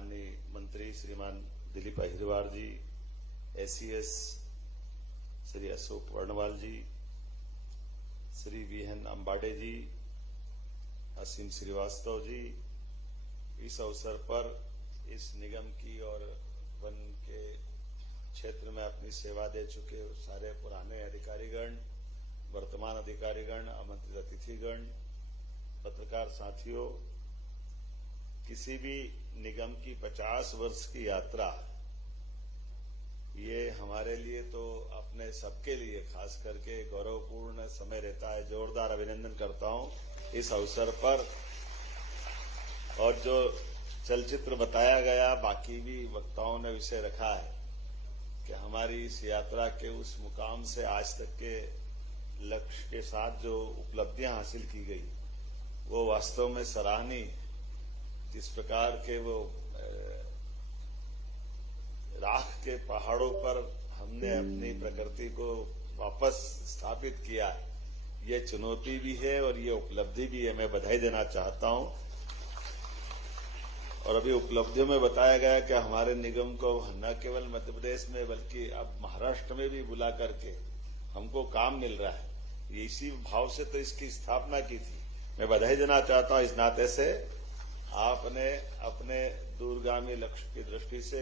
माननीय मंत्री श्रीमान दिलीप अहिरवार जी, एसीएस श्री अशोक वर्णवाल जी, श्री वीएन अंबाड़े जी, असीम श्रीवास्तव जी, इस अवसर पर इस निगम की और वन के क्षेत्र में अपनी सेवा दे चुके सारे पुराने अधिकारीगण, वर्तमान अधिकारीगण, आमंत्रित अतिथिगण, पत्रकार साथियों, किसी भी निगम की 50 वर्ष की यात्रा ये हमारे लिए तो अपने सबके लिए खास करके गौरवपूर्ण समय रहता है। जोरदार अभिनंदन करता हूं इस अवसर पर। और जो चलचित्र बताया गया, बाकी भी वक्ताओं ने विषय रखा है कि हमारी इस यात्रा के उस मुकाम से आज तक के लक्ष्य के साथ जो उपलब्धियां हासिल की गई वो वास्तव में सराहनीय। जिस प्रकार के वो राख के पहाड़ों पर हमने अपनी प्रकृति को वापस स्थापित किया, ये चुनौती भी है और ये उपलब्धि भी है। मैं बधाई देना चाहता हूं। और अभी उपलब्धियों में बताया गया कि हमारे निगम को न केवल मध्य प्रदेश में बल्कि अब महाराष्ट्र में भी बुला करके हमको काम मिल रहा है। ये इसी भाव से तो इसकी स्थापना की थी। मैं बधाई देना चाहता हूं। इस नाते से आपने अपने दूरगामी लक्ष्य की दृष्टि से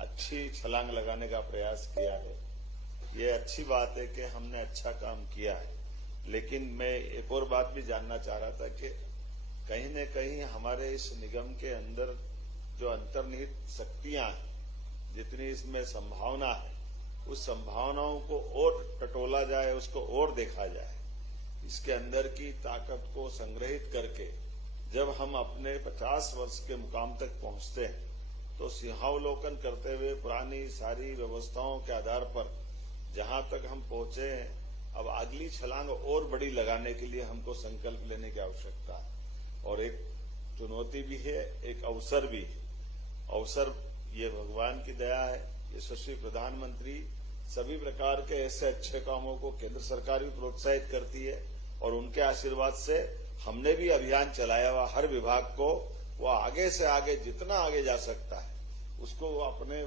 अच्छी छलांग लगाने का प्रयास किया है। ये अच्छी बात है कि हमने अच्छा काम किया है। लेकिन मैं एक और बात भी जानना चाह रहा था कि कहीं न कहीं हमारे इस निगम के अंदर जो अंतर्निहित शक्तियां हैं, जितनी इसमें संभावना है, उस संभावनाओं को और टटोला जाए, उसको और देखा जाए। इसके अंदर की ताकत को संग्रहित करके जब हम अपने 50 वर्ष के मुकाम तक पहुंचते हैं तो सिंहावलोकन करते हुए पुरानी सारी व्यवस्थाओं के आधार पर जहां तक हम पहुंचे हैं, अब अगली छलांग और बड़ी लगाने के लिए हमको संकल्प लेने की आवश्यकता है। और एक चुनौती भी है, एक अवसर भी है। अवसर ये भगवान की दया है। यशस्वी प्रधानमंत्री सभी प्रकार के ऐसे अच्छे कामों को केंद्र सरकार भी प्रोत्साहित करती है और उनके आशीर्वाद से हमने भी अभियान चलाया हुआ। हर विभाग को वो आगे से आगे जितना आगे जा सकता है उसको वो अपने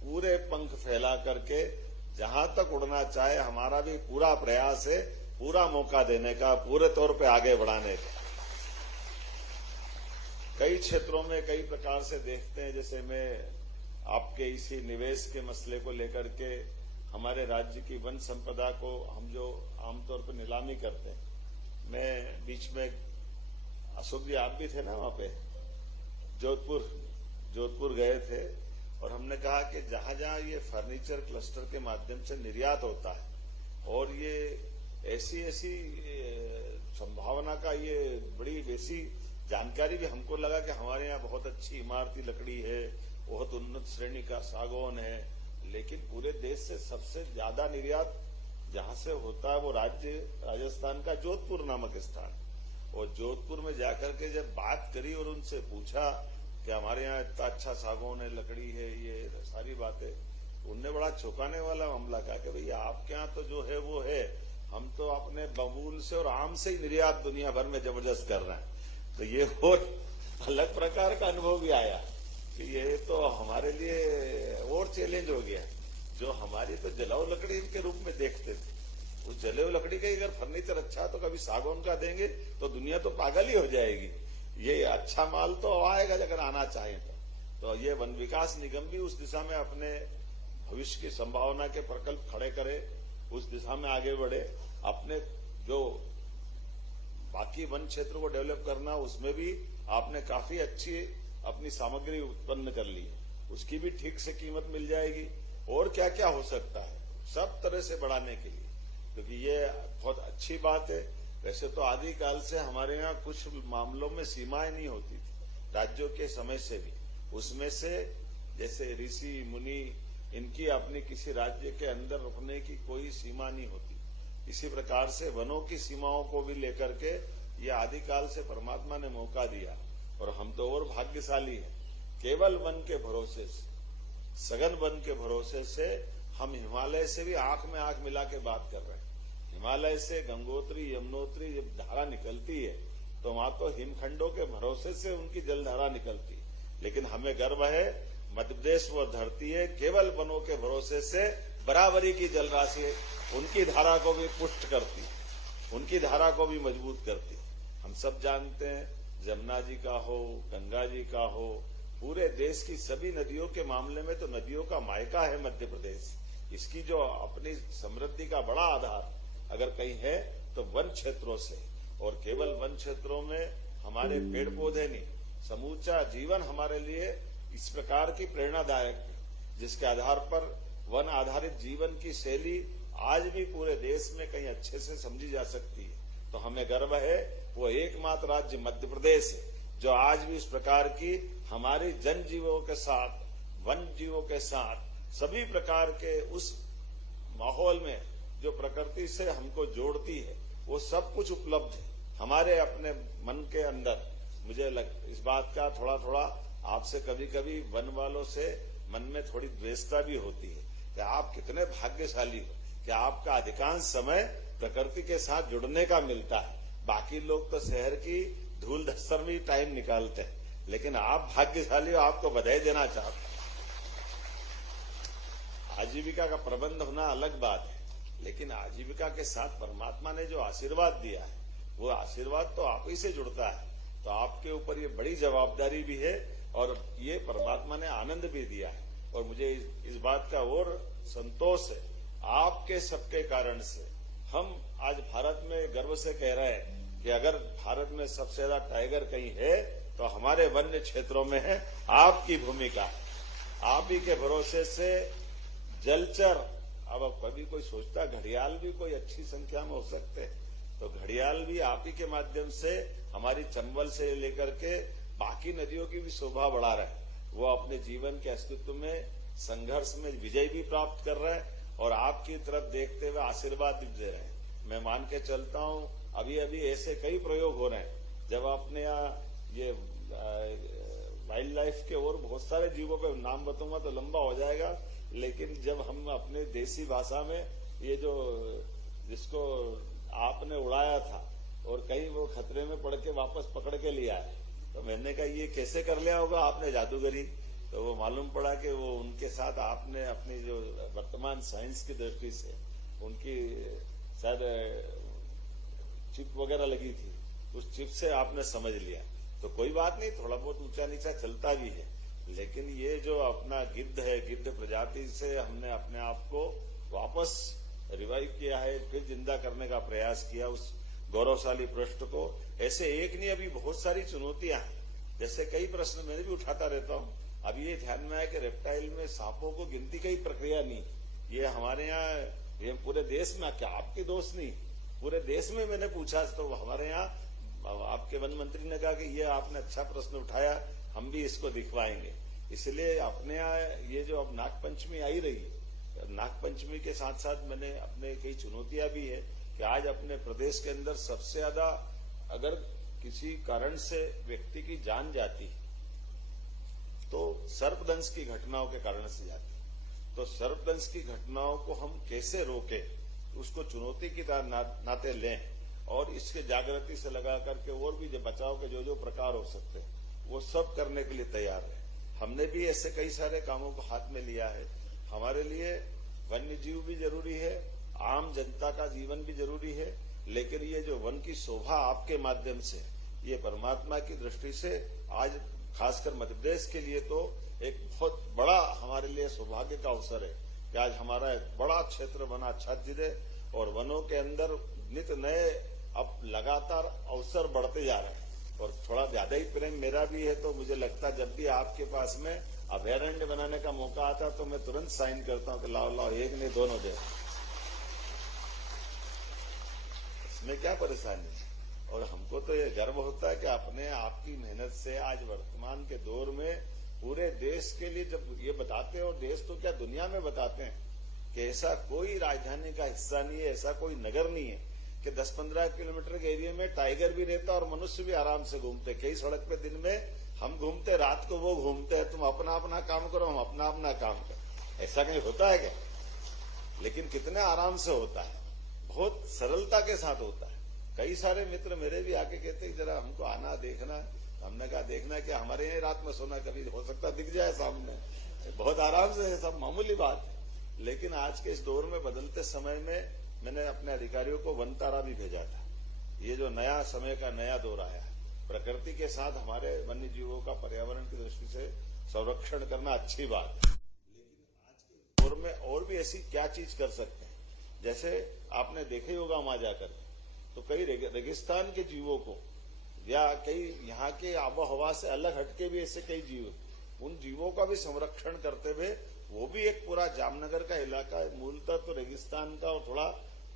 पूरे पंख फैला करके जहां तक उड़ना चाहे, हमारा भी पूरा प्रयास है पूरा मौका देने का, पूरे तौर पे आगे बढ़ाने का। कई क्षेत्रों में कई प्रकार से देखते हैं। जैसे मैं आपके इसी निवेश के मसले को लेकर के हमारे राज्य की वन संपदा को हम जो आमतौर पर नीलामी करते हैं, मैं बीच में अशोक जी आप भी थे ना वहां पे, जोधपुर गए थे और हमने कहा कि जहां जहां ये फर्नीचर क्लस्टर के माध्यम से निर्यात होता है और ये ऐसी संभावना का ये बड़ी वैसी जानकारी भी हमको लगा कि हमारे यहाँ बहुत अच्छी इमारती लकड़ी है, बहुत उन्नत श्रेणी का सागौन है, लेकिन पूरे देश से सबसे ज्यादा निर्यात जहां से होता है वो राज्य राजस्थान का जोधपुर नामक स्थान। और जोधपुर में जाकर के जब बात करी और उनसे पूछा कि हमारे यहाँ इतना अच्छा सागौन है, लकड़ी है, ये सारी बातें, उनने बड़ा चौंकाने वाला मामला कहा कि भैया आपके यहाँ तो जो है वो है, हम तो अपने बबूल से और आम से ही निर्यात दुनिया भर में जबरदस्त कर रहे हैं। तो ये और अलग प्रकार का अनुभव भी आया कि ये तो हमारे लिए और चैलेंज हो गया। जो हमारी तो जलाऊ लकड़ी के रूप में देखते थे, उस जलाऊ लकड़ी का अगर फर्नीचर अच्छा तो कभी सागौन का देंगे तो दुनिया तो पागल ही हो जाएगी। ये अच्छा माल तो आएगा अगर आना चाहे तो ये वन विकास निगम भी उस दिशा में अपने भविष्य की संभावना के प्रकल्प खड़े करे, उस दिशा में आगे बढ़े। अपने जो बाकी वन क्षेत्र को डेवलप करना, उसमें भी आपने काफी अच्छी अपनी सामग्री उत्पन्न कर ली, उसकी भी ठीक से कीमत मिल जाएगी। और क्या क्या हो सकता है सब तरह से बढ़ाने के लिए, क्योंकि ये बहुत अच्छी बात है। वैसे तो आदिकाल से हमारे यहाँ कुछ मामलों में सीमाएं नहीं होती थी, राज्यों के समय से भी। उसमें से जैसे ऋषि मुनि, इनकी अपनी किसी राज्य के अंदर रुकने की कोई सीमा नहीं होती। इसी प्रकार से वनों की सीमाओं को भी लेकर के ये आदिकाल से परमात्मा ने मौका दिया और हम तो और भाग्यशाली हैं। केवल वन के भरोसे से, सघन वन के भरोसे से हम हिमालय से भी आंख में आंख मिला के बात कर रहे हैं। हिमालय से गंगोत्री यमुनोत्री जब धारा निकलती है तो वहां तो हिमखंडों के भरोसे से उनकी जलधारा निकलती है। लेकिन हमें गर्व है, मध्य प्रदेश वो धरती है केवल वनों के भरोसे से बराबरी की जलराशि है, उनकी धारा को भी पुष्ट करती, उनकी धारा को भी मजबूत करती। हम सब जानते हैं, जमुना जी का हो, गंगा जी का हो, पूरे देश की सभी नदियों के मामले में तो नदियों का मायका है मध्य प्रदेश। इसकी जो अपनी समृद्धि का बड़ा आधार अगर कहीं है तो वन क्षेत्रों से, और केवल वन क्षेत्रों में हमारे पेड़ पौधे नहीं, समूचा जीवन हमारे लिए इस प्रकार की प्रेरणादायक है, जिसके आधार पर वन आधारित जीवन की शैली आज भी पूरे देश में कहीं अच्छे से समझी जा सकती है। तो हमें गर्व है, वो एकमात्र राज्य मध्य प्रदेश है जो आज भी इस प्रकार की हमारी जनजीवों के साथ, वन जीवों के साथ, सभी प्रकार के उस माहौल में जो प्रकृति से हमको जोड़ती है, वो सब कुछ उपलब्ध है हमारे अपने मन के अंदर। मुझे इस बात का थोड़ा थोड़ा आपसे कभी कभी वन वालों से मन में थोड़ी द्वेषता भी होती है कि आप कितने भाग्यशाली हो कि आपका अधिकांश समय प्रकृति के साथ जुड़ने का मिलता है। बाकी लोग तो शहर की धूल धस्तर में ही टाइम निकालते हैं, लेकिन आप भाग्यशाली हो, आपको बधाई देना चाहता हूं। आजीविका का प्रबंध होना अलग बात है, लेकिन आजीविका के साथ परमात्मा ने जो आशीर्वाद दिया है, वो आशीर्वाद तो आप ही से जुड़ता है। तो आपके ऊपर ये बड़ी जवाबदारी भी है और ये परमात्मा ने आनंद भी दिया है। और मुझे इस बात का और संतोष है, आपके सबके कारण से हम आज भारत में गर्व से कह रहे हैं कि अगर भारत में सबसे ज्यादा टाइगर कहीं है तो हमारे वन्य क्षेत्रों में है। आपकी भूमिका, आप ही के भरोसे से जलचर, अब कभी कोई सोचता घड़ियाल भी कोई अच्छी संख्या में हो सकते हैं, तो घड़ियाल भी आप ही के माध्यम से हमारी चंबल से लेकर के बाकी नदियों की भी शोभा बढ़ा रहे हैं। वो अपने जीवन के अस्तित्व में संघर्ष में विजय भी प्राप्त कर रहे हैं और आपकी तरफ देखते हुए आशीर्वाद भी दे रहे हैं। मैं मान के चलता हूं, अभी अभी ऐसे कई प्रयोग हो रहे हैं जब अपने यहाँ ये वाइल्ड लाइफ के और बहुत सारे जीवों पे नाम बताऊंगा तो लंबा हो जाएगा, लेकिन जब हम अपने देसी भाषा में ये जो जिसको आपने उड़ाया था और कहीं वो खतरे में पड़ के वापस पकड़ के लिया है, तो मैंने कहा ये कैसे कर लिया होगा आपने जादूगरी। तो वो मालूम पड़ा कि वो उनके साथ आपने अपनी जो वर्तमान साइंस की दृष्टि से उनकी शायद चिप वगैरह लगी थी, उस चिप से आपने समझ लिया। तो कोई बात नहीं, थोड़ा बहुत ऊंचा नीचा चलता भी है, लेकिन ये जो अपना गिद्ध है, गिद्ध प्रजाति से हमने अपने आप को वापस रिवाइव किया है, फिर जिंदा करने का प्रयास किया उस गौरवशाली पृष्ठ को। ऐसे एक नहीं, अभी बहुत सारी चुनौतियां हैं। जैसे कई प्रश्न मैंने भी उठाता रहता हूं। अब ये ध्यान में आया कि रेप्टाइल में सांपों को गिनती की प्रक्रिया नहीं, ये हमारे यहाँ, ये पूरे देश में, क्या आपके दोस्त नहीं, पूरे देश में मैंने पूछा तो हमारे यहाँ आपके वन मंत्री ने कहा कि ये आपने अच्छा प्रश्न उठाया, हम भी इसको दिखवाएंगे। इसलिए अपने यहाँ ये जो अब नागपंचमी आई रही है, नागपंचमी के साथ साथ मैंने अपने कई चुनौतियां भी है कि आज अपने प्रदेश के अंदर सबसे ज्यादा अगर किसी कारण से व्यक्ति की जान जाती तो सर्पदंश की घटनाओं के कारण से जाती। तो सर्पदंश की घटनाओं को हम कैसे रोके, उसको चुनौती की नाते लें और इसके जागृति से लगा करके और भी जो बचाव के जो प्रकार हो सकते हैं वो सब करने के लिए तैयार है। हमने भी ऐसे कई सारे कामों को हाथ में लिया है। हमारे लिए वन्य जीव भी जरूरी है, आम जनता का जीवन भी जरूरी है, लेकिन ये जो वन की शोभा आपके माध्यम से, ये परमात्मा की दृष्टि से आज खासकर मध्य प्रदेश के लिए तो एक बहुत बड़ा हमारे लिए सौभाग्य का अवसर है कि आज हमारा एक बड़ा क्षेत्र वनाच्छादित है और वनों के अंदर नित नए अब लगातार अवसर बढ़ते जा रहे हैं। और थोड़ा ज्यादा ही प्रेम मेरा भी है, तो मुझे लगता जब भी आपके पास में अभयारण्य बनाने का मौका आता तो मैं तुरंत साइन करता हूं कि लाओ लाओ, एक नहीं दोनों दे, इसमें क्या परेशानी है। और हमको तो ये गर्व होता है कि अपने आपकी मेहनत से आज वर्तमान के दौर में पूरे देश के लिए जब ये बताते हैं, और देश तो क्या दुनिया में बताते हैं कि ऐसा कोई राजधानी का हिस्सा नहीं है, ऐसा कोई नगर नहीं है कि 10-15 किलोमीटर के एरिया में टाइगर भी रहता और मनुष्य भी आराम से घूमते। कई सड़क पे दिन में हम घूमते, रात को वो घूमते हैं। तुम अपना अपना काम करो, हम अपना अपना काम करो। ऐसा कहीं होता है क्या? लेकिन कितने आराम से होता है, बहुत सरलता के साथ होता है। कई सारे मित्र मेरे भी आके कहते हैं जरा हमको आना देखना, हमने कहा देखना कि हमारे यहाँ रात में सोना कभी हो सकता दिख जाए सामने, बहुत आराम से है, सब मामूली बात है। लेकिन आज के इस दौर में बदलते समय में मैंने अपने अधिकारियों को वन तारा भी भेजा था। ये जो नया समय का नया दौर आया है, प्रकृति के साथ हमारे वन्य जीवों का पर्यावरण की दृष्टि से संरक्षण करना अच्छी बात है, लेकिन आज के दौर में और भी ऐसी क्या चीज कर सकते हैं। जैसे आपने देखे होगा वहां जाकर तो कई रेगिस्तान के जीवों को या कई यहाँ के आबोहवा से अलग हटके भी ऐसे कई जीव, उन जीवों का भी संरक्षण करते हुए, वो भी एक पूरा जामनगर का इलाका मूलतः तो रेगिस्तान का और थोड़ा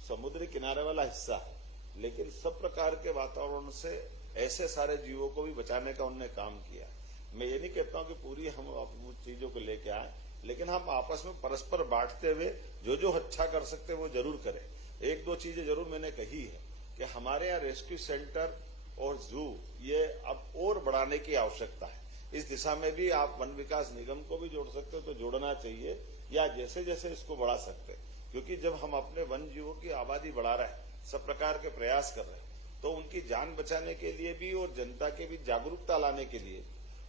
समुद्री किनारे वाला हिस्सा है, लेकिन सब प्रकार के वातावरण से ऐसे सारे जीवों को भी बचाने का उन्होंने काम किया। मैं ये नहीं कहता हूं कि पूरी हम चीजों को लेके आए, लेकिन हम आपस में परस्पर बांटते हुए जो जो अच्छा कर सकते वो जरूर करें। एक दो चीजें जरूर मैंने कही है कि हमारे यहाँ रेस्क्यू सेंटर और जू ये अब और बढ़ाने की आवश्यकता है। इस दिशा में भी आप वन विकास निगम को भी जोड़ सकते हो तो जोड़ना चाहिए, या जैसे जैसे इसको बढ़ा सकते, क्योंकि जब हम अपने वन जीवों की आबादी बढ़ा रहे हैं, सब प्रकार के प्रयास कर रहे हैं, तो उनकी जान बचाने के लिए भी और जनता के भी जागरूकता लाने के लिए,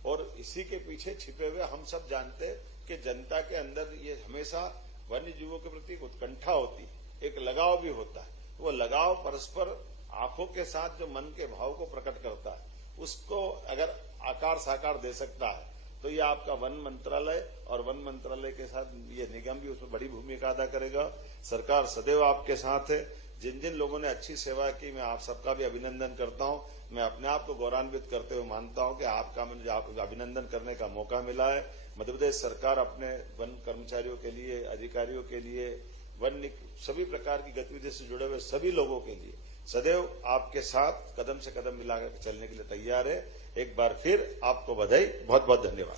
और इसी के पीछे छिपे हुए हम सब जानते हैं कि जनता के अंदर ये हमेशा वन्य जीवों के प्रति उत्कंठा होती है, एक लगाव भी होता है। वो लगाव परस्पर आंखों के साथ जो मन के भाव को प्रकट करता है, उसको अगर आकार साकार दे सकता है तो ये आपका वन मंत्रालय और वन मंत्रालय के साथ ये निगम भी उसमें बड़ी भूमिका अदा करेगा। सरकार सदैव आपके साथ है। जिन जिन लोगों ने अच्छी सेवा की, मैं आप सबका भी अभिनंदन करता हूं। मैं अपने आप को गौरवान्वित करते हुए मानता हूं कि आपका मुझे अभिनंदन करने का मौका मिला है। मध्य प्रदेश सरकार अपने वन कर्मचारियों के लिए, अधिकारियों के लिए, वन सभी प्रकार की गतिविधि से जुड़े हुए सभी लोगों के लिए सदैव आपके साथ कदम से कदम मिलाकर चलने के लिए तैयार है। एक बार फिर आपको बधाई, बहुत बहुत धन्यवाद।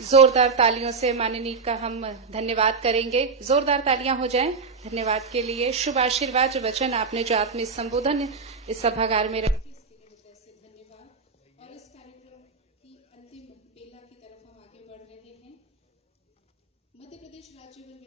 जोरदार तालियों से माननीय का हम धन्यवाद करेंगे। जोरदार तालियां हो जाएं धन्यवाद के लिए। शुभ आशीर्वाद जो वचन आपने जो आत्मीय संबोधन इस सभागार में रखी, इसके लिए हृदय से धन्यवाद। और इस कार्यक्रम की अंतिम बेला की तरफ हम आगे बढ़ रहे हैं। मध्य प्रदेश राज्य वन